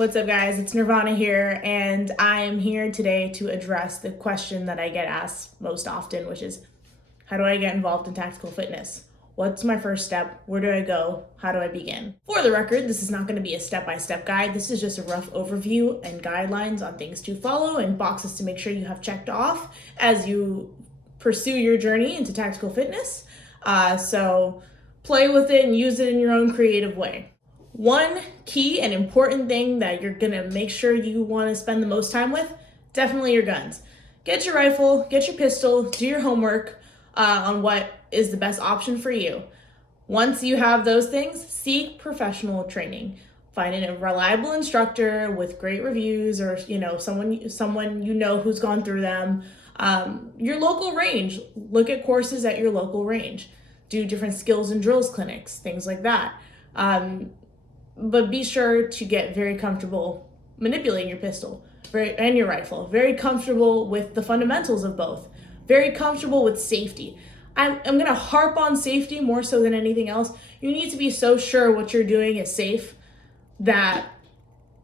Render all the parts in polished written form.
What's up, guys? It's Nirvana here, and I am here today to address the question that I get asked most often, which is, how do I get involved in tactical fitness? What's my first step? Where do I go? How do I begin? For the record, this is not going to be a step-by-step guide. This is just a rough overview and guidelines on things to follow and boxes to make sure you have checked off as you pursue your journey into tactical fitness. So play with it and use it in your own creative way. One key and important thing that you're gonna make sure you wanna spend the most time with, definitely your guns. Get your rifle, get your pistol, do your homework on what is the best option for you. Once you have those things, seek professional training. Find a reliable instructor with great reviews, or someone you know who's gone through them. Your local range, look at courses at your local range. Do different skills and drills clinics, things like that. But be sure to get very comfortable manipulating your pistol and your rifle. Very comfortable with the fundamentals of both. Very comfortable with safety. I'm going to harp on safety more so than anything else. You need to be so sure what you're doing is safe that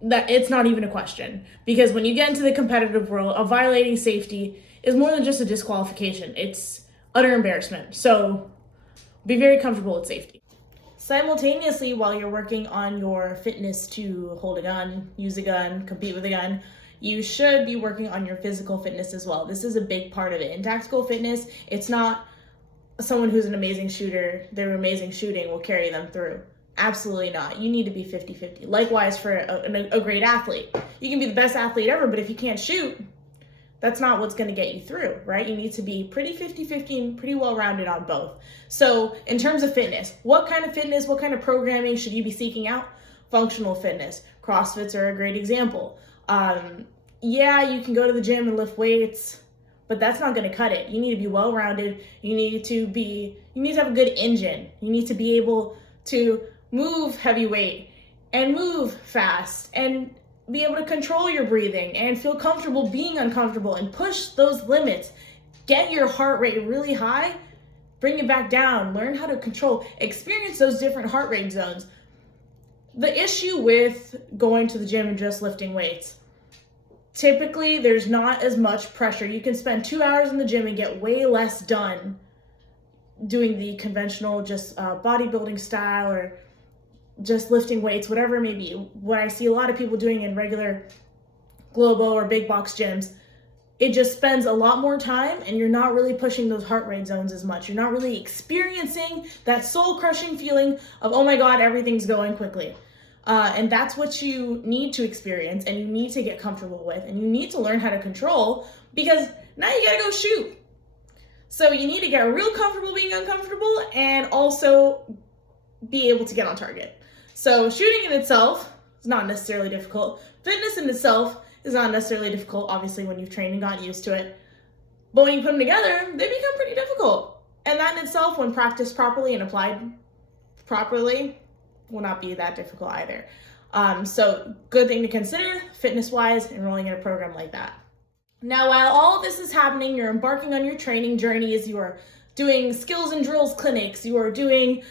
it's not even a question. Because when you get into the competitive world, of violating safety is more than just a disqualification. It's utter embarrassment. So be very comfortable with safety. Simultaneously, while you're working on your fitness to hold a gun, use a gun, compete with a gun, you should be working on your physical fitness as well. This is a big part of it. In tactical fitness, it's not someone who's an amazing shooter, their amazing shooting will carry them through. Absolutely not. You need to be 50-50. Likewise for a great athlete. You can be the best athlete ever, but if you can't shoot, that's not what's going to get you through, right? You need to be pretty 50-50 and pretty well-rounded on both. So in terms of fitness, what kind of programming should you be seeking out? Functional fitness. CrossFits are a great example. Yeah, you can go to the gym and lift weights, but that's not going to cut it. You need to be well-rounded. You need to have a good engine. You need to be able to move heavy weight and move fast and be able to control your breathing and feel comfortable being uncomfortable and push those limits. Get your heart rate really high, bring it back down, learn how to control, experience those different heart rate zones. The issue with going to the gym and just lifting weights, typically there's not as much pressure. You can spend 2 hours in the gym and get way less done doing the conventional just bodybuilding style or just lifting weights, whatever it may be. What I see a lot of people doing in regular Globo or big box gyms, it just spends a lot more time and you're not really pushing those heart rate zones as much. You're not really experiencing that soul crushing feeling of, oh my God, everything's going quickly. And that's what you need to experience and you need to get comfortable with and you need to learn how to control, because now you gotta go shoot. So you need to get real comfortable being uncomfortable and also be able to get on target. So shooting in itself is not necessarily difficult. Fitness in itself is not necessarily difficult, obviously, when you've trained and gotten used to it. But when you put them together, they become pretty difficult. And that in itself, when practiced properly and applied properly, will not be that difficult either. So good thing to consider, fitness-wise, enrolling in a program like that. Now, while all this is happening, you're embarking on your training journeys, you are doing skills and drills clinics, you are doing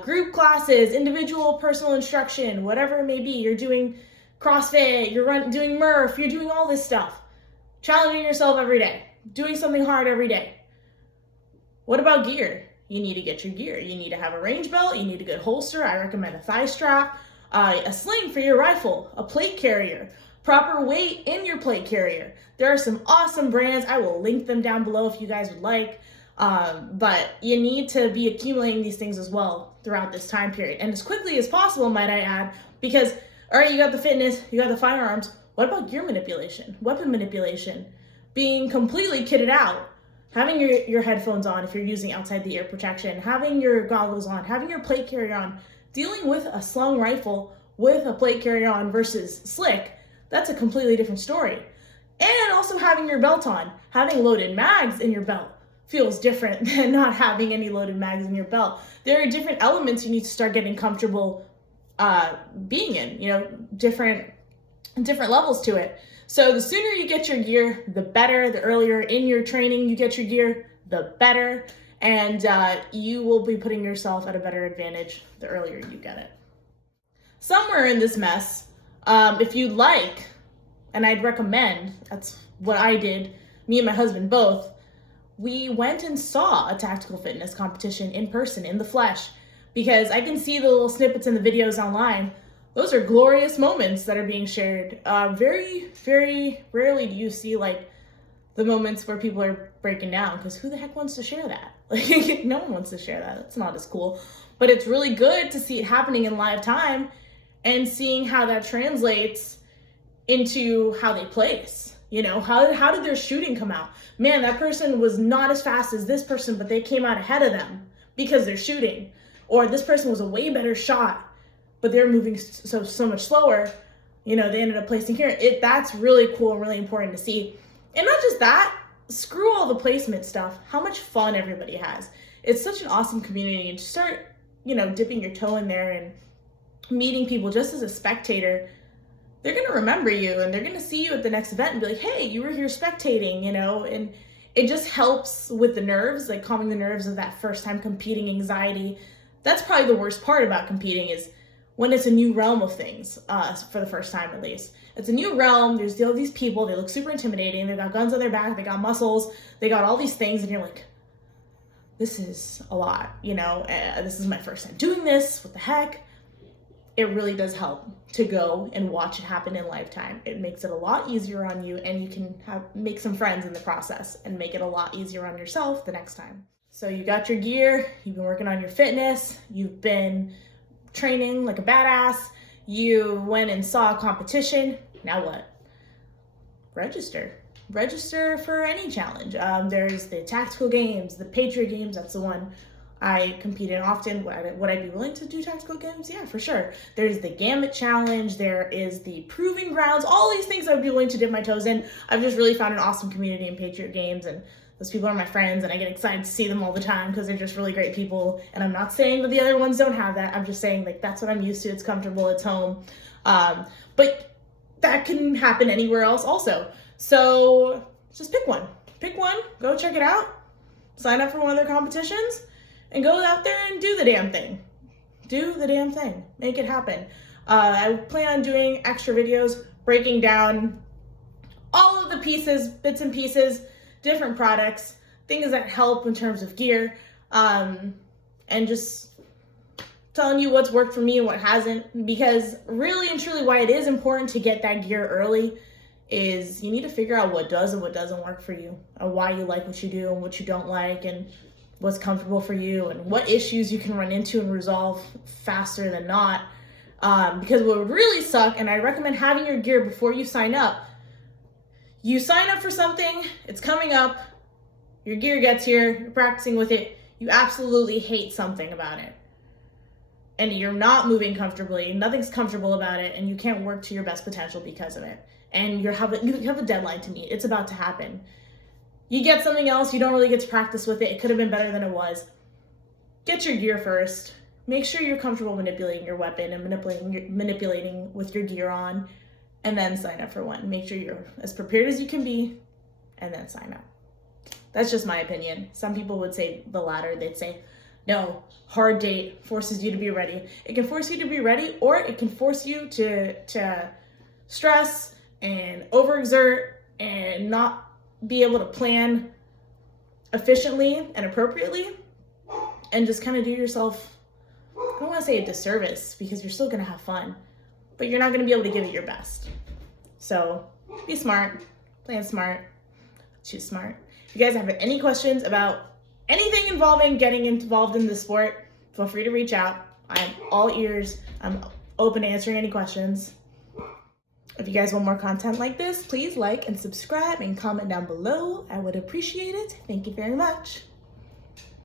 group classes, individual personal instruction, whatever it may be. You're doing CrossFit, you're doing Murph, you're doing all this stuff. Challenging yourself every day, doing something hard every day. What about gear? You need to get your gear. You need to have a range belt, you need a good holster. I recommend a thigh strap, a sling for your rifle, a plate carrier, proper weight in your plate carrier. There are some awesome brands. I will link them down below if you guys would like. But you need to be accumulating these things as well throughout this time period. And as quickly as possible, might I add, because, all right, you got the fitness, you got the firearms. What about gear manipulation, weapon manipulation, being completely kitted out, having your headphones on if you're using outside the ear protection, having your goggles on, having your plate carrier on, dealing with a slung rifle with a plate carrier on versus slick, that's a completely different story. And also having your belt on, having loaded mags in your belt feels different than not having any loaded mags in your belt. There are different elements you need to start getting comfortable being in, different levels to it. So the sooner you get your gear, the better. The earlier in your training you get your gear, the better. And you will be putting yourself at a better advantage the earlier you get it. Somewhere in this mess, If you'd like, and I'd recommend, that's what I did, me and my husband both, we went and saw a tactical fitness competition in person, in the flesh, because I can see the little snippets in the videos online. Those are glorious moments that are being shared. Very, very rarely do you see like the moments where people are breaking down, because who the heck wants to share that? Like, no one wants to share that. It's not as cool. But it's really good to see it happening in live time and seeing how that translates into how they place. You know, how did their shooting come out? Man, that person was not as fast as this person, but they came out ahead of them because they're shooting. Or this person was a way better shot, but they're moving so much slower. You know, they ended up placing here. That's really cool and really important to see. And not just that, screw all the placement stuff. How much fun everybody has. It's such an awesome community, and to start, you know, dipping your toe in there and meeting people just as a spectator, they're going to remember you and they're going to see you at the next event and be like, hey, you were here spectating, you know, and it just helps with the nerves, like calming the nerves of that first time competing anxiety. That's probably the worst part about competing, is when it's a new realm of things, for the first time at least. It's a new realm, there's all these people, they look super intimidating, they got guns on their back, they got muscles, they got all these things, and you're like, this is a lot, you know, this is my first time doing this, what the heck? It really does help to go and watch it happen in lifetime. It makes it a lot easier on you, and you can make some friends in the process and make it a lot easier on yourself the next time. So you got your gear, you've been working on your fitness, you've been training like a badass, you went and saw a competition. Now what? Register for any challenge. There's the tactical games, the Patriot games. That's the one I compete in often. Would I be willing to do tactical games? Yeah, for sure. There's the Gambit challenge. There is the Proving Grounds. All these things I would be willing to dip my toes in. I've just really found an awesome community in Patriot games, and those people are my friends, and I get excited to see them all the time because they're just really great people. And I'm not saying that the other ones don't have that. I'm just saying, like, that's what I'm used to. It's comfortable. It's home. But that can happen anywhere else also. So just pick one. Pick one. Go check it out. Sign up for one of their competitions and go out there and do the damn thing. Do the damn thing. Make it happen. I plan on doing extra videos breaking down all of the pieces, bits and pieces, different products, things that help in terms of gear, and just telling you what's worked for me and what hasn't, because really and truly why it is important to get that gear early is you need to figure out what does and what doesn't work for you, and why you like what you do and what you don't like, and what's comfortable for you, and what issues you can run into and resolve faster than not. Because what would really suck, and I recommend having your gear before you sign up. You sign up for something, it's coming up, your gear gets here, you're practicing with it, you absolutely hate something about it, and you're not moving comfortably, nothing's comfortable about it, and you can't work to your best potential because of it, and you have a deadline to meet. It's about to happen. You get something else, you don't really get to practice with it, it could have been better than it was. Get your gear first. Make sure you're comfortable manipulating your weapon and manipulating with your gear on, and then sign up for one. Make sure you're as prepared as you can be, and then sign up. That's just my opinion. Some people would say the latter. They'd say, no, hard date forces you to be ready. It can force you to be ready, or it can force you to stress and overexert and not be able to plan efficiently and appropriately, and just kind of do yourself, I don't want to say a disservice, because you're still going to have fun, but you're not going to be able to give it your best. So be smart, plan smart, choose smart. If you guys have any questions about anything involving getting involved in the sport, feel free to reach out. I'm all ears. I'm open to answering any questions. If you guys want more content like this, please like and subscribe and comment down below. I would appreciate it. Thank you very much.